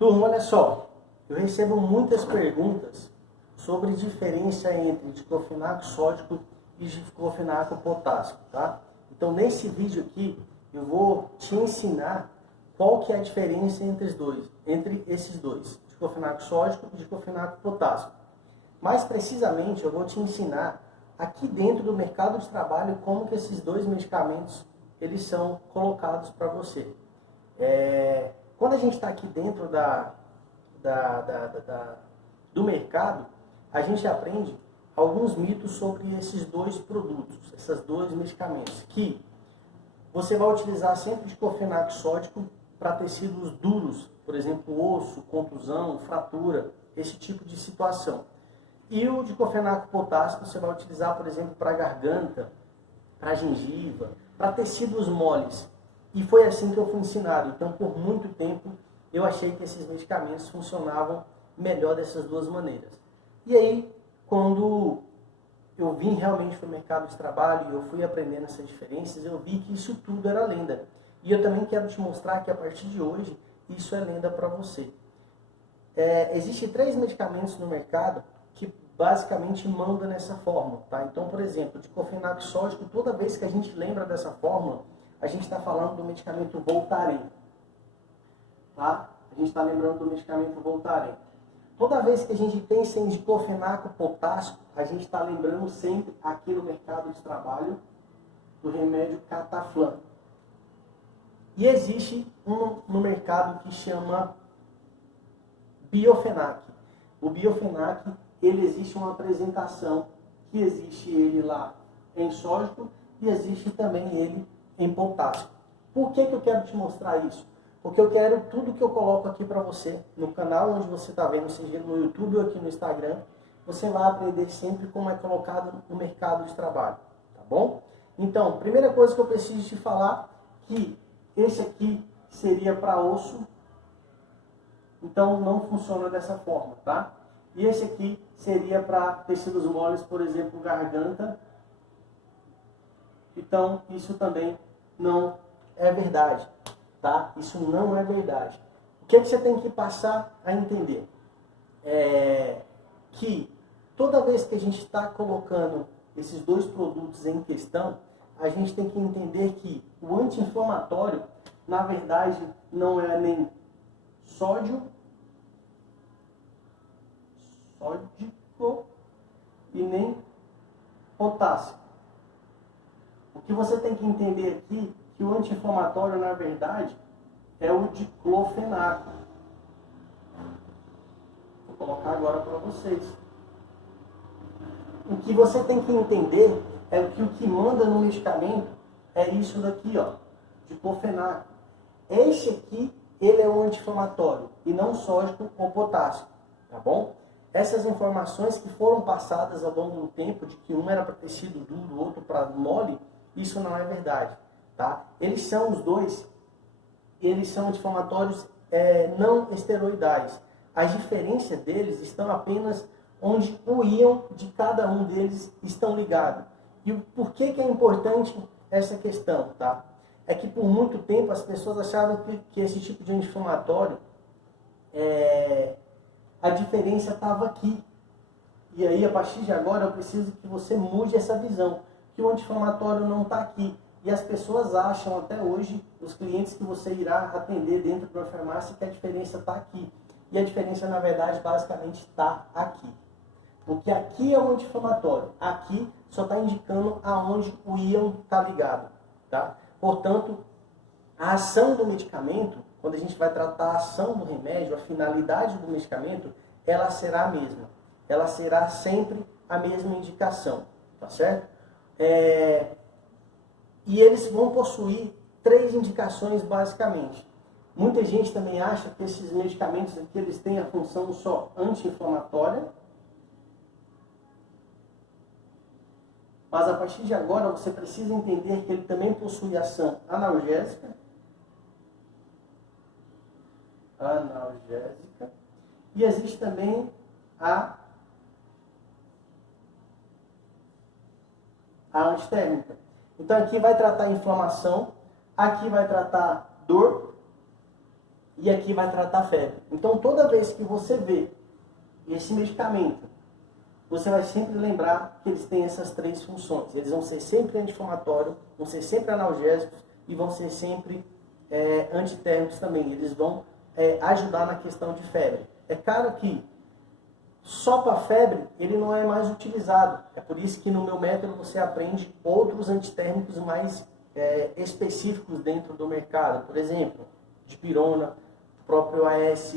Turma, olha só, eu recebo muitas perguntas sobre diferença entre diclofenaco sódico e diclofenaco potássico, tá? Então, nesse vídeo aqui, eu vou te ensinar qual que é a diferença entre esses dois, diclofenaco sódico e diclofenaco potássico. Mais precisamente, eu vou te ensinar aqui dentro do mercado de trabalho como que esses dois medicamentos eles são colocados para você. Quando a gente está aqui dentro do mercado, a gente aprende alguns mitos sobre esses dois produtos, esses dois medicamentos, que você vai utilizar sempre diclofenaco sódico para tecidos duros, por exemplo, osso, contusão, fratura, esse tipo de situação. E o diclofenaco potássico você vai utilizar, por exemplo, para garganta, para gengiva, para tecidos moles. E foi assim que eu fui ensinado. Então, por muito tempo, eu achei que esses medicamentos funcionavam melhor dessas duas maneiras. E aí, quando eu vim realmente para o mercado de trabalho e eu fui aprendendo essas diferenças, eu vi que isso tudo era lenda. E eu também quero te mostrar que a partir de hoje, isso é lenda para você. Existem 3 medicamentos no mercado que basicamente mandam nessa fórmula, tá? Então, por exemplo, diclofenaco sódico, toda vez que a gente lembra dessa fórmula, a gente está falando do medicamento Voltaren, tá? A gente está lembrando do medicamento Voltaren. Toda vez que a gente pensa em diclofenaco potássico, a gente está lembrando sempre aqui no mercado de trabalho do remédio Cataflam. E existe um no mercado que chama Biofenac. O Biofenac, ele existe uma apresentação que existe ele lá em sódico e existe também ele em potássico. Por que eu quero te mostrar isso? Porque eu quero tudo que eu coloco aqui para você no canal onde você está vendo, seja no YouTube ou aqui no Instagram, você vai aprender sempre como é colocado no mercado de trabalho, tá bom? Então, primeira coisa que eu preciso te falar que esse aqui seria para osso, então não funciona dessa forma, tá? E esse aqui seria para tecidos moles, por exemplo, garganta. Então, isso também não é verdade, tá? Isso não é verdade. O que você tem que passar a entender? Que toda vez que a gente está colocando esses dois produtos em questão, a gente tem que entender que o anti-inflamatório, na verdade, não é nem sódico e nem potássio. O que você tem que entender aqui é que o anti-inflamatório, na verdade, é o diclofenaco. Vou colocar agora para vocês. O que você tem que entender é que o que manda no medicamento é isso daqui, ó, diclofenaco. Esse aqui, ele é o anti-inflamatório e não sódico ou potássico, tá bom? Essas informações que foram passadas ao longo do tempo, de que um era para tecido duro, o outro para mole, isso não é verdade, tá? Eles são os dois, eles são anti-inflamatórios não esteroidais. As diferenças deles estão apenas onde o íon de cada um deles estão ligados. E por que é importante essa questão, tá? É que por muito tempo as pessoas achavam que esse tipo de anti-inflamatório, a diferença estava aqui. E aí, a partir de agora, eu preciso que você mude essa visão, que o anti-inflamatório não está aqui. E as pessoas acham até hoje, os clientes que você irá atender dentro da farmácia, que a diferença está aqui. E a diferença, na verdade, basicamente está aqui. Porque aqui é o anti-inflamatório, aqui só está indicando aonde o íon está ligado, tá? Portanto, a ação do medicamento, quando a gente vai tratar a ação do remédio, a finalidade do medicamento, ela será a mesma. Ela será sempre a mesma indicação, tá certo? E eles vão possuir 3 indicações basicamente. Muita gente também acha que esses medicamentos aqui, eles têm a função só anti-inflamatória. Mas a partir de agora você precisa entender que ele também possui ação analgésica. E existe também a antitérmica. Então aqui vai tratar inflamação, aqui vai tratar dor e aqui vai tratar febre. Então, toda vez que você vê esse medicamento, você vai sempre lembrar que eles têm essas três funções. Eles vão ser sempre anti-inflamatórios, vão ser sempre analgésicos e vão ser sempre antitérmicos também. Eles vão ajudar na questão de febre. É claro que só para febre ele não é mais utilizado. É por isso que no meu método você aprende outros antitérmicos mais específicos dentro do mercado. Por exemplo, dipirona, o próprio AS,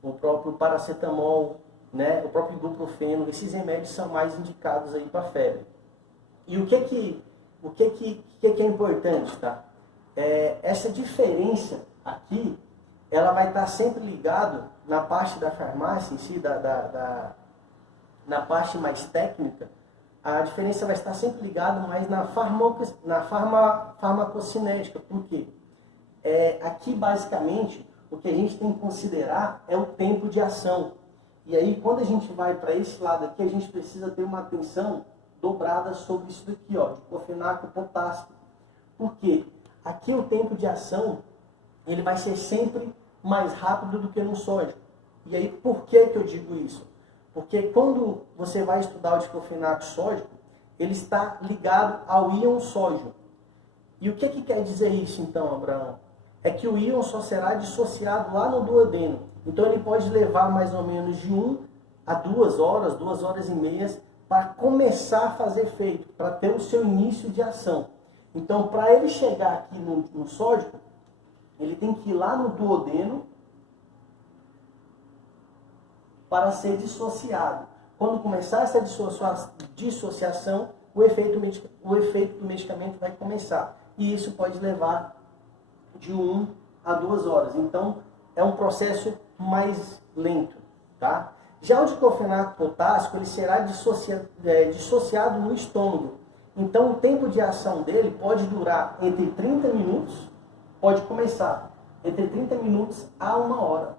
o próprio paracetamol, né, o próprio ibuprofeno. Esses remédios são mais indicados aí para febre. E o que é importante, tá? Essa diferença aqui, ela vai estar sempre ligado na parte da farmácia em si, na parte mais técnica. A diferença vai estar sempre ligada mais na farmacocinética. Por quê? Aqui, basicamente, o que a gente tem que considerar é o tempo de ação. E aí, quando a gente vai para esse lado aqui, a gente precisa ter uma atenção dobrada sobre isso daqui, ó, diclofenaco potássico. Por quê? Aqui o tempo de ação, ele vai ser sempre mais rápido do que no sódio. E aí, por que eu digo isso? Porque quando você vai estudar o diclofenaco sódico, ele está ligado ao íon sódio. E o que quer dizer isso, então, Abraão? É que o íon só será dissociado lá no duodeno. Então, ele pode levar mais ou menos de 1 a 2 horas, 2 horas e meia, para começar a fazer efeito, para ter o seu início de ação. Então, para ele chegar aqui no sódico, ele tem que ir lá no duodeno para ser dissociado. Quando começar essa dissociação, o efeito do medicamento vai começar. E isso pode levar de 1 a 2 horas. Então, é um processo mais lento, tá? Já o diclofenaco potássico, ele será dissociado no estômago. Então, o tempo de ação dele pode durar entre 30 minutos, pode começar entre 30 minutos a 1 hora.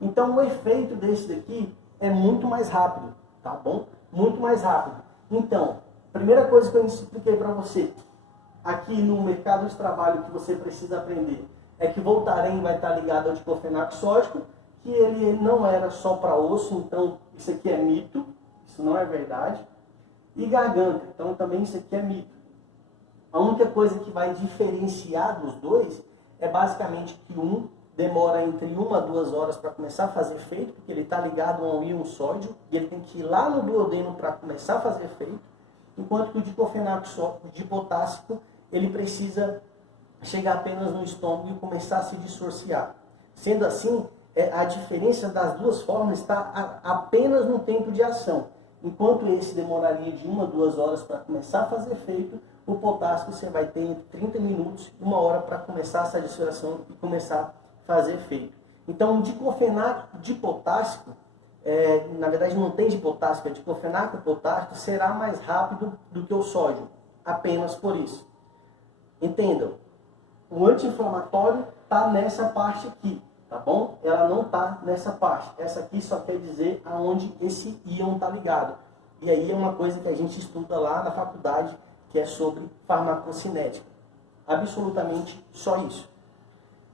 Então, o efeito desse daqui é muito mais rápido, tá bom? Muito mais rápido. Então, primeira coisa que eu expliquei para você, aqui no mercado de trabalho que você precisa aprender, é que Voltaren vai estar ligado ao diclofenaco sódico, que ele não era só para osso, então isso aqui é mito, isso não é verdade. E garganta, então também isso aqui é mito. A única coisa que vai diferenciar dos dois é basicamente que um demora entre 1 a 2 horas para começar a fazer efeito, porque ele está ligado ao íon sódio, e ele tem que ir lá no duodeno para começar a fazer efeito, enquanto que o diclofenaco de potássico, ele precisa chegar apenas no estômago e começar a se dissociar. Sendo assim, a diferença das duas formas está apenas no tempo de ação. Enquanto esse demoraria de 1 a 2 horas para começar a fazer efeito, o potássico você vai ter entre 30 minutos e 1 hora para começar essa dissociação e começar a fazer efeito. Então, o diclofenaco de potássico, na verdade não tem de potássico, é diclofenaco potássico, será mais rápido do que o sódio, apenas por isso. Entendam, o anti-inflamatório está nessa parte aqui, tá bom? Ela não está nessa parte. Essa aqui só quer dizer aonde esse íon está ligado. E aí é uma coisa que a gente estuda lá na faculdade, que é sobre farmacocinética. Absolutamente só isso.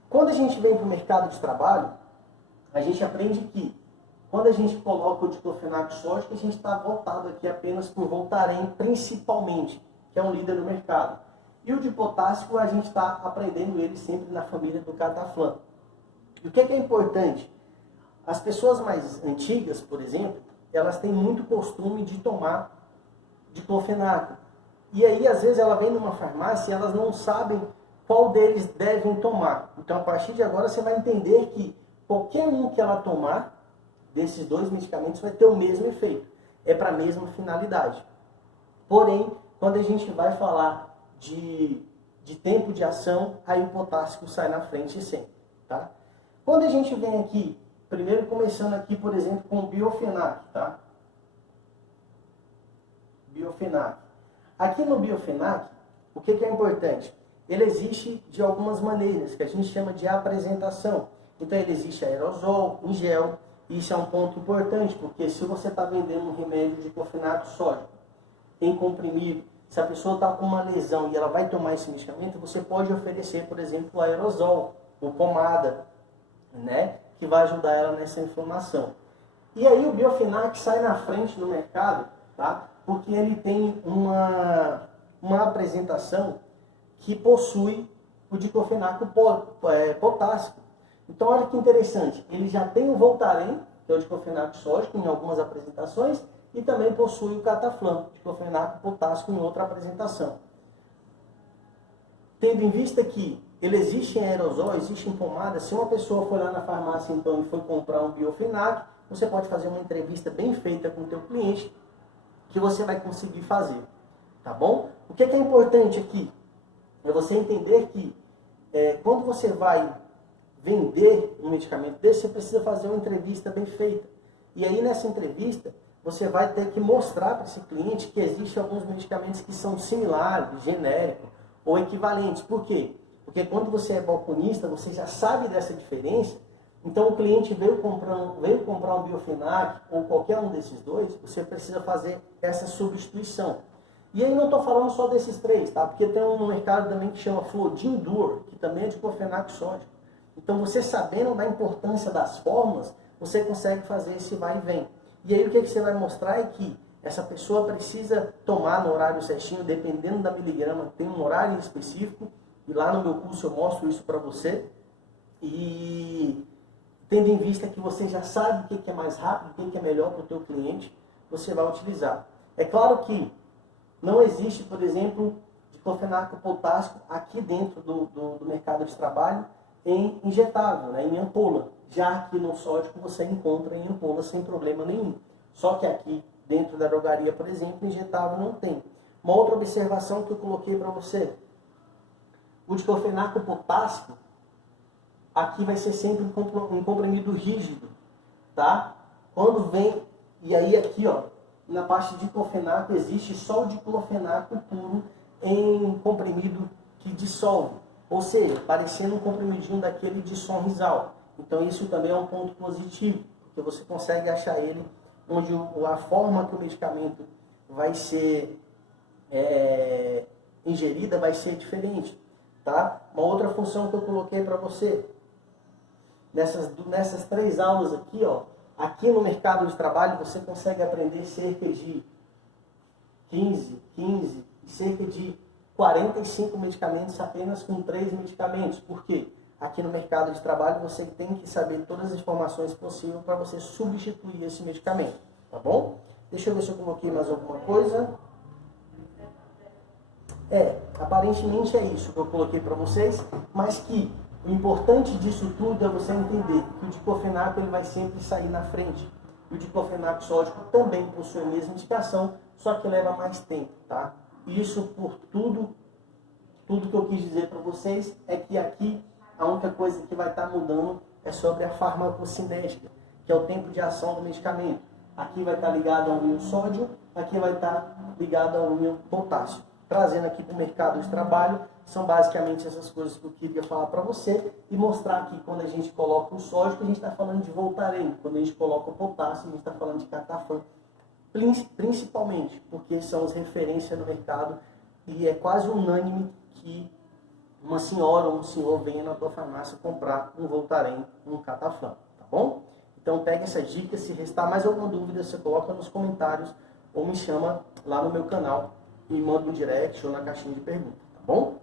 Quando a gente vem para o mercado de trabalho, a gente aprende que quando a gente coloca o diclofenaco sódico, a gente está voltado aqui apenas por Voltaren, principalmente, que é um líder no mercado. E o de potássico, a gente está aprendendo ele sempre na família do cataflã. E o que é importante? As pessoas mais antigas, por exemplo, elas têm muito costume de tomar diclofenaco. E aí, às vezes, ela vem numa farmácia e elas não sabem qual deles devem tomar. Então, a partir de agora, você vai entender que qualquer um que ela tomar, desses dois medicamentos, vai ter o mesmo efeito. É para a mesma finalidade. Porém, quando a gente vai falar de tempo de ação, aí o potássico sai na frente sempre, tá? Quando a gente vem aqui, primeiro começando aqui, por exemplo, com o biofenac, tá? Biofenac. Aqui no biofenac, o que é importante? Ele existe de algumas maneiras, que a gente chama de apresentação. Então ele existe aerosol, em gel, e isso é um ponto importante, porque se você está vendendo um remédio de diclofenaco sódico em comprimido, se a pessoa está com uma lesão e ela vai tomar esse medicamento, você pode oferecer, por exemplo, o aerosol, ou pomada, né, que vai ajudar ela nessa inflamação. E aí o Biofenac sai na frente do mercado, tá? Porque ele tem uma apresentação que possui o diclofenaco potássico. Então olha que interessante, ele já tem o Voltaren, que é o diclofenaco sódico, em algumas apresentações, e também possui o Cataflam, diclofenaco potássico, em outra apresentação. Tendo em vista que ele existe em aerosol, existe em pomada, se uma pessoa for lá na farmácia então e for comprar um Biofenac, você pode fazer uma entrevista bem feita com o teu cliente, que você vai conseguir fazer, tá bom? O que é importante aqui? É você entender que quando você vai vender um medicamento desse, você precisa fazer uma entrevista bem feita. E aí nessa entrevista, você vai ter que mostrar para esse cliente que existem alguns medicamentos que são similares, genéricos ou equivalentes. Por quê? Porque quando você é balconista, você já sabe dessa diferença. Então o cliente veio comprar um Biofenac ou qualquer um desses dois, você precisa fazer essa substituição. E aí não estou falando só desses três, tá? Porque tem um mercado também que chama Flodin Dur, que também é diclofenac sódico. Então você sabendo da importância das fórmulas, você consegue fazer esse vai e vem. E aí o que você vai mostrar é que essa pessoa precisa tomar no horário certinho, dependendo da miligrama, tem um horário específico, e lá no meu curso eu mostro isso para você. E tendo em vista que você já sabe o que é mais rápido, o que é melhor para o teu cliente, você vai utilizar. É claro que não existe, por exemplo, diclofenaco potássico aqui dentro do mercado de trabalho em injetável, né, em ampola. Já aqui no sódico você encontra em ampola sem problema nenhum. Só que aqui dentro da drogaria, por exemplo, injetável não tem. Uma outra observação que eu coloquei para você. O diclofenaco potássico, aqui vai ser sempre um comprimido rígido, tá? Quando vem, e aí aqui, ó, na parte de diclofenaco existe só o diclofenaco puro em comprimido que dissolve. Ou seja, parecendo um comprimidinho daquele de Sonrisal. Então isso também é um ponto positivo, porque você consegue achar ele onde a forma que o medicamento vai ser ingerida vai ser diferente. Tá? Uma outra função que eu coloquei para você, nessas 3 aulas aqui, ó, aqui no mercado de trabalho você consegue aprender cerca de 15 e cerca de 45 medicamentos apenas com 3 medicamentos. Por quê? Aqui no mercado de trabalho você tem que saber todas as informações possíveis para você substituir esse medicamento, tá bom? Deixa eu ver se eu coloquei mais alguma coisa. Aparentemente é isso que eu coloquei para vocês, mas que o importante disso tudo é você entender que o diclofenaco ele vai sempre sair na frente. O diclofenaco sódico também possui a mesma indicação, só que leva mais tempo, tá? Isso por tudo que eu quis dizer para vocês é que aqui a única coisa que vai estar mudando é sobre a farmacocinética, que é o tempo de ação do medicamento. Aqui vai estar ligado ao íon sódio, aqui vai estar ligado ao íon potássio. Trazendo aqui para o mercado de trabalho, são basicamente essas coisas que eu queria falar para você e mostrar que quando a gente coloca o sódio, a gente está falando de Voltaren, quando a gente coloca o potássio, a gente está falando de Cataflam, principalmente porque são as referências no mercado e é quase unânime que uma senhora ou um senhor venha na tua farmácia comprar um Voltaren, um Cataflam, tá bom? Então pega essa dica, se restar mais alguma dúvida, você coloca nos comentários ou me chama lá no meu canal e manda um direct ou na caixinha de perguntas, tá bom?